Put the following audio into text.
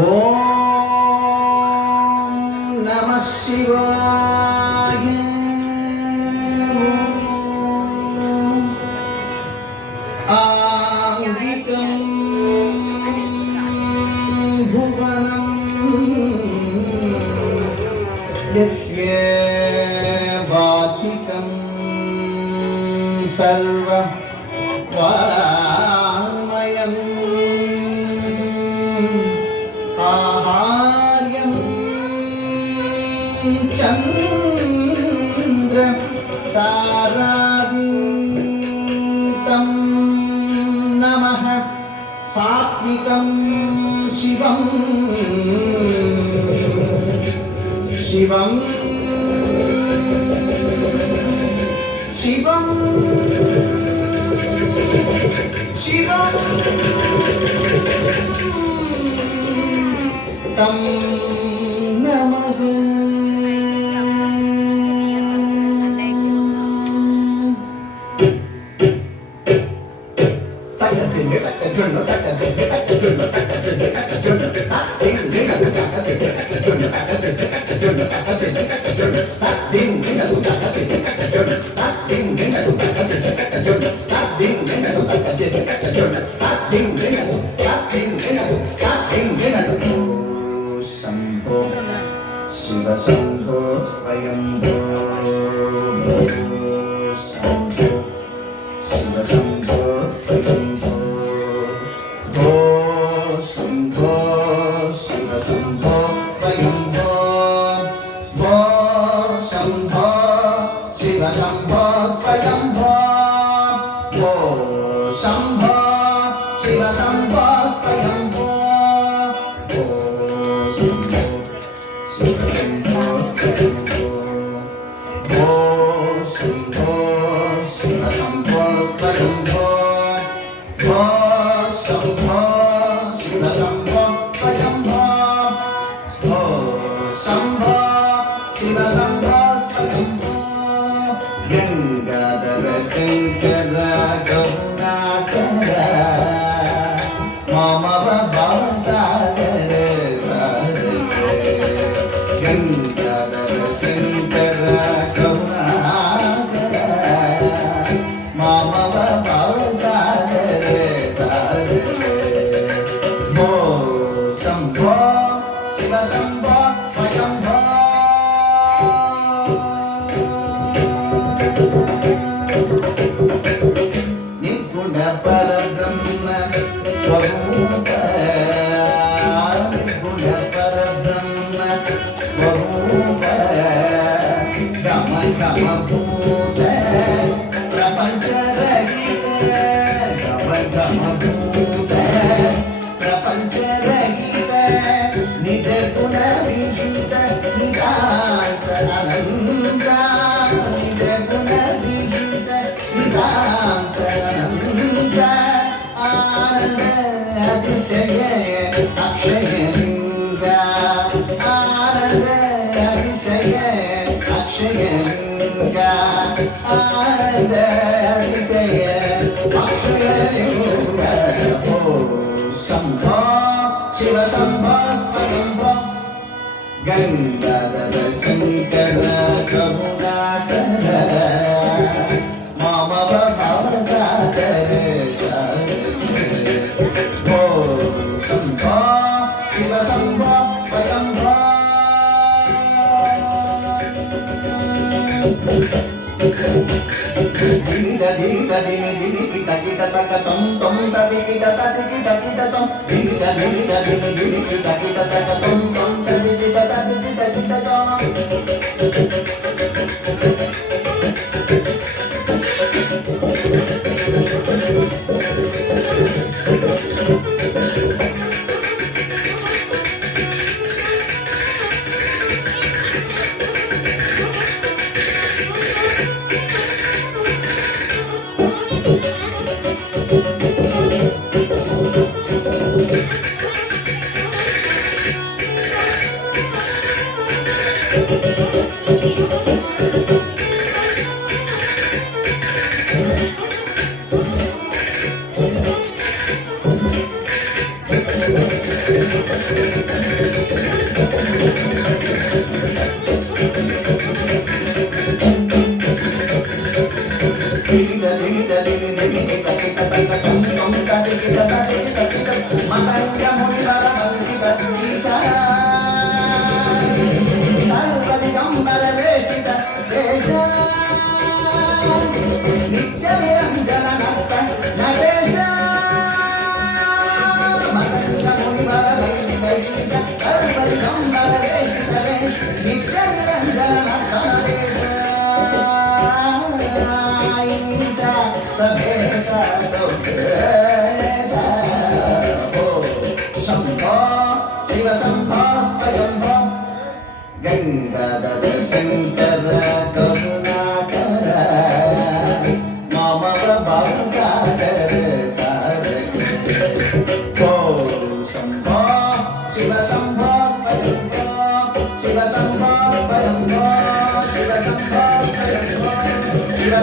ಓಂ ನಮಃ ಶಿವಾಯ. ಆಂಗಿಕಂ ಭುವನಂ ಯಸ್ಯ ವಾಚಿಕಂ ಸರ್ವ ವಾಮಯಂ ಆಹಾರ್ಯಂ ಚಂದ್ರ ತಾರಾದೀತಂ ನಮಃ ಸಾತ್ವಿಕಂ ಶಿವಂ ಶಿವಂ ಶಿವಂ ಶಿವಂ ತಂ ನಮಃ. ಶಂಭೋ ಶಿವ ಶಂಭೋ ಸ್ವಯಂಭೋ ಶಂಭೋ ಶಿವ ಶಂಭೋ ಸ್ವಯಂಭೋ ಭೋ ಶಂಭೋ ಶಿವ ಶಂಭೋ ಸ್ವಯಂಭೋ ಭೋ ಶಂಭೋ ಶಿವ ಶಂಭೋ ಸ್ವಯಂಭೋ ಭೋ ಶಂಭೋ ಶಿವ ಶಂಭೋ ಸ್ವಯಂಭೋ ಭೋ ಶಂಭೋ ಶಿವ ಶಂಭೋ ಸ್ವಯಂಭೋ ಭೋ ಶಂಭೋ ಶಿವ ಶಂಭೋ ಸ್ವಯಂಭೋ ಭೋ ಶಂಭೋ ಶಿವ ಶಂಭೋ ಸ್ವಯಂಭೋ. ಗಂಗಾಧರ ಶಂಕರ ಗೌರಾಕರ ಮಾಮವ ಭಾವಸಾಗರ ಗಂಗಾಧರ ಶಂಕರ ಗೌರಾಕರ ಮಾಮವ ಭಾವಸಾಗರ ಭೋ ಶಂಭೋ ಶಿವ ಶಂಭೋ ಸ್ವಯಂಭೋ. ನಿರ್ಗುಣ ಪರಬ್ರಹ್ಮ ಸ್ವರೂಪ ನಿರ್ಗುಣ ಪರಬ್ರಹ್ಮ ಸ್ವರೂಪ ಗಮ ಗಮ ಭೂತ ಪ್ರಪಂಚ ರಹಿತ ಗಮ ಗಮ ಭೂತ ಪ್ರಪಂಚ ರಹಿತ ನಿಜ ಗುಣ ವಿಹಿತ ನಿಜಾಂತ ಅನಂತ ನಿಜ ಗುಣ ವಿಹಿತ ನಿಜಾಂತ ಅನಂತ ಆನಂದ ಅತಿಶಯ ಅಕ್ಷಯ ಲಿಂಗ ಆನಂದ ಅತಿಶಯ ಅಕ್ಷಯ ಲಿಂಗ ಆನಂದ ಅತಿಶಯ ಅಕ್ಷಯ ಲಿಂಗ. ಭೋ ಶಂಭೋ ಶಿವ ಶಂಭೋ ಸ್ವಯಂಭೋ ಗಂಗಾಧರ ಶಂಕರ ಕರುಣಾಕರ ಮಾಮವ ಭಾವಸಾಗರ ಭೋ ಶಂಭೋ ಶಿವ ಶಂಭೋ ಸ್ವಯಂಭೋ. ಧೀರ ಧೀರ ಧಿಮಿ ಧಿಮಿ ಕಿಟ ಕಿಟ ತಕ ತಂ ತಂ ತದಿ ಕಿಟ ತದಿ ಕಿಟ ಕಿಟ ತಂ ಧೀರ ಧೀರ ಧಿಮಿ ಧಿಮಿ ಕಿಟ ಕಿಟ ತಕ ತಂ ತಂ ತದಿ ಕಿಟ ತದಿ ಕಿಟ ಕಿಟ ತಂ. గంగాధర శంకర కరుణాకర మమ ప్రభావ సాగర తారక ఓ శంభో శివ శంభో శంభో శివ శంభో శంభో శివ శంభో శంభో శివ